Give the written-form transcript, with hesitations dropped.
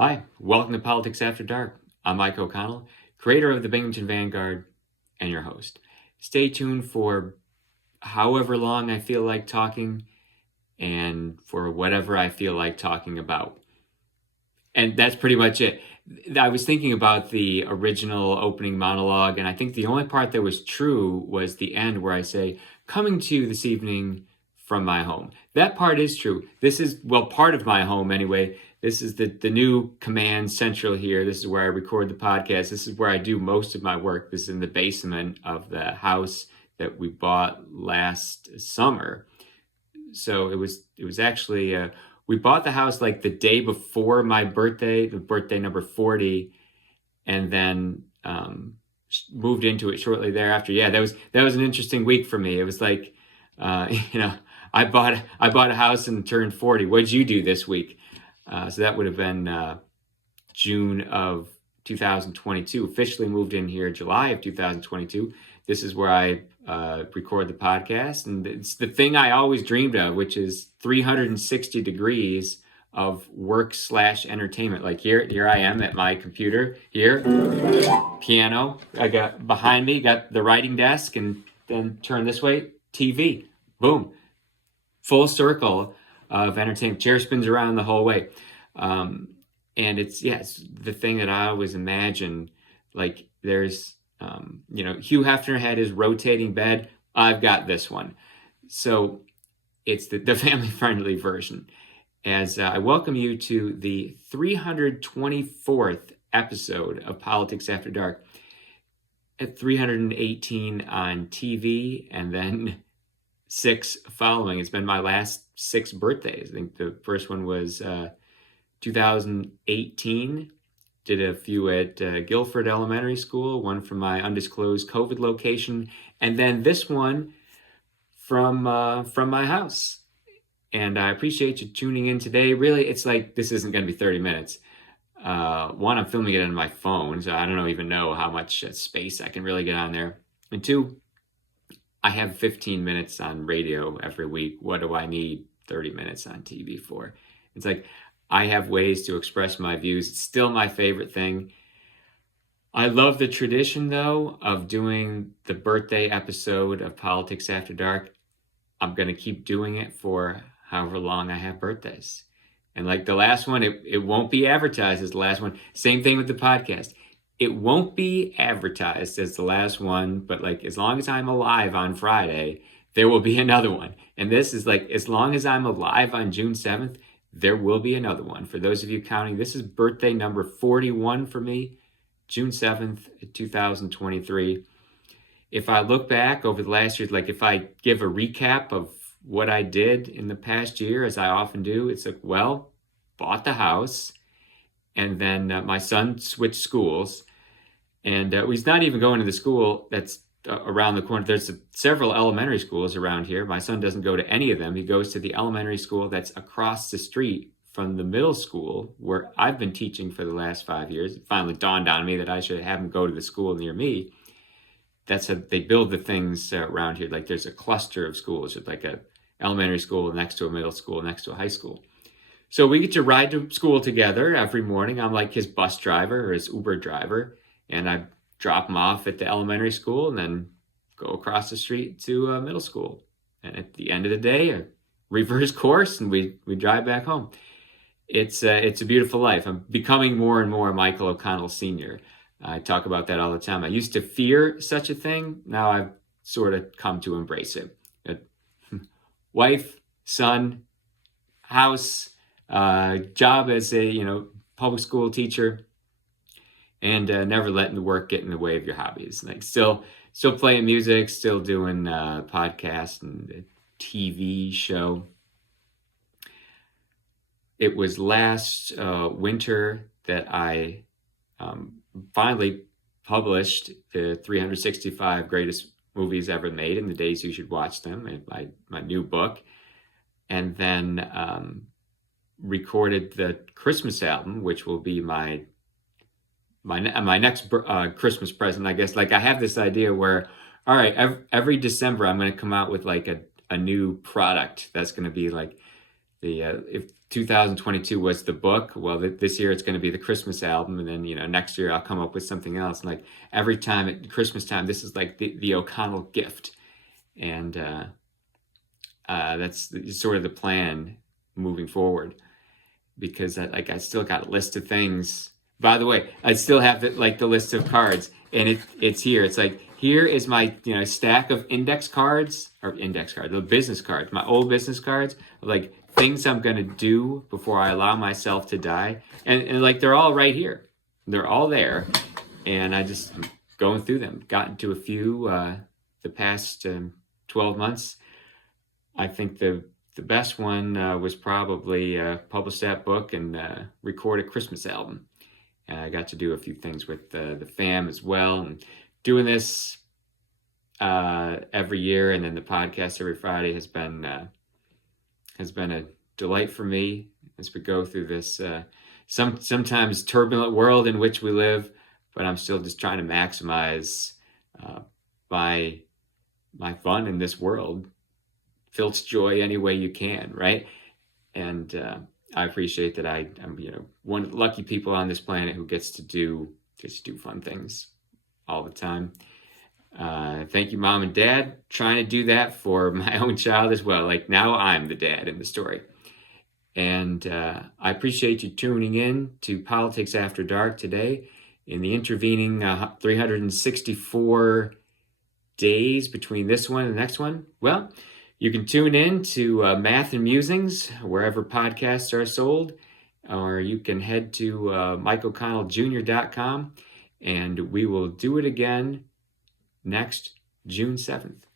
Hi, welcome to Politics After Dark. I'm Mike O'Connell, creator of the Binghamton Vanguard and your host. Stay tuned for however long I feel like talking and for whatever I feel like talking about. And that's pretty much it. I was thinking about the original opening monologue, and I think the only part that was true was the end where I say, coming to you this evening from my home. That part is true. This is, well, part of my home anyway. This is the new command central here. This is where I record the podcast. This is where I do most of my work. This is in the basement of the house that we bought last summer. So it was actually we bought the house like the day before my birthday, the birthday number 40, and then moved into it shortly thereafter. Yeah, that was an interesting week for me. It was like I bought a house and turned 40. What did you do this week? So that would have been June of 2022. Officially moved in here July of 2022. This is where I record the podcast, and it's the thing I always dreamed of, which is 360 degrees of work/entertainment. Like here I am at my computer here, piano. I got behind me, got the writing desk, and then turn this way, TV. Boom, full circle of entertainment. Chair spins around the whole way. And it's the thing that I always imagine. Like there's Hugh Hefner had his rotating bed. I've got this one. So it's the family friendly version. As I welcome you to the 324th episode of Politics After Dark. At 318 on TV, and then 6 following. It's been my last 6 birthdays. I think the first one was 2018. Did a few at Guilford Elementary School, one from my undisclosed COVID location, and then this one from my house. And I appreciate you tuning in today. Really, it's like this isn't going to be 30 minutes. One, I'm filming it on my phone, so I don't even know how much space I can really get on there. And 2, I have 15 minutes on radio every week. What do I need 30 minutes on TV for? It's like I have ways to express my views. It's still my favorite thing. I love the tradition, though, of doing the birthday episode of Politics After Dark. I'm going to keep doing it for however long I have birthdays. And like the last one, it won't be advertised as the last one. Same thing with the podcast. It won't be advertised as the last one, but like as long as I'm alive on Friday, there will be another one. And this is like, as long as I'm alive on June 7th, there will be another one. For those of you counting, this is birthday number 41 for me, June 7th, 2023. If I look back over the last year, like if I give a recap of what I did in the past year, as I often do, it's like, well, bought the house, and then my son switched schools, and he's not even going to the school that's around the corner. There's several elementary schools around here. My son doesn't go to any of them. He goes to the elementary school that's across the street from the middle school where I've been teaching for the last 5 years. It finally dawned on me that I should have him go to the school near me. That's how they build the things around here. Like there's a cluster of schools, with like a elementary school next to a middle school next to a high school. So we get to ride to school together every morning. I'm like his bus driver or his Uber driver, and I drop him off at the elementary school and then go across the street to middle school. And at the end of the day, I reverse course and we drive back home. It's a beautiful life. I'm becoming more and more Michael O'Connell Sr. I talk about that all the time. I used to fear such a thing. Now I've sort of come to embrace it. Wife, son, house, job as a public school teacher, and never letting the work get in the way of your hobbies. Like still playing music, still doing podcasts and a TV show. It was last winter that I finally published the 365 greatest movies ever made and the days you should watch them, and my new book, and then recorded the Christmas album, which will be my next Christmas present, I guess. Like I have this idea where, all right, every December I'm going to come out with like a new product that's going to be like if 2022 was the book, well, this year it's going to be the Christmas album, and then next year I'll come up with something else. And like every time at Christmas time, this is like the O'Connell gift, and that's sort of the plan moving forward. Because I still got a list of things. By the way, I still have the list of cards, and it's here. It's like, here is my stack of the business cards, my old business cards, like things I'm gonna do before I allow myself to die, and like they're all right here, they're all there, and I just going through them. Gotten to a few the past 12 months. I think the best one was probably publish that book and record a Christmas album. I got to do a few things with the fam as well, and doing this every year, and then the podcast every Friday has been a delight for me as we go through this sometimes turbulent world in which we live. But I'm still just trying to maximize my fun in this world. Filch joy any way you can, right? And I appreciate that I'm one of the lucky people on this planet who gets to do fun things all the time. Thank you, Mom and Dad, trying to do that for my own child as well. Like, now I'm the dad in the story. And I appreciate you tuning in to Politics After Dark today. In the intervening 364 days between this one and the next one, well, you can tune in to Math and Musings wherever podcasts are sold, or you can head to MikeO'ConnellJr.com, and we will do it again next June 7th.